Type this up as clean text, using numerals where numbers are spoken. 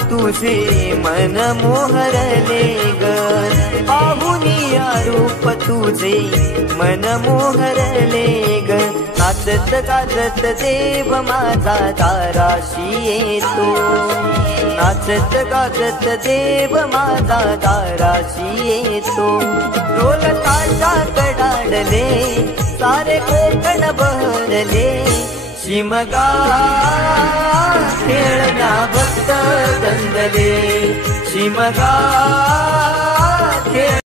तुझे मन मोहरले ग, पाहुनिया रूप तुझे मन मोहरले ग. नाचत गाजत देव माझा दाराशी येतो, नाचत गाजत देव माझा दाराशी येतो. ढोल ताशा कडाडले सारे कोकण बहरले, शिमगा खेळण्या भक्त दंगले, शिमगा खेळ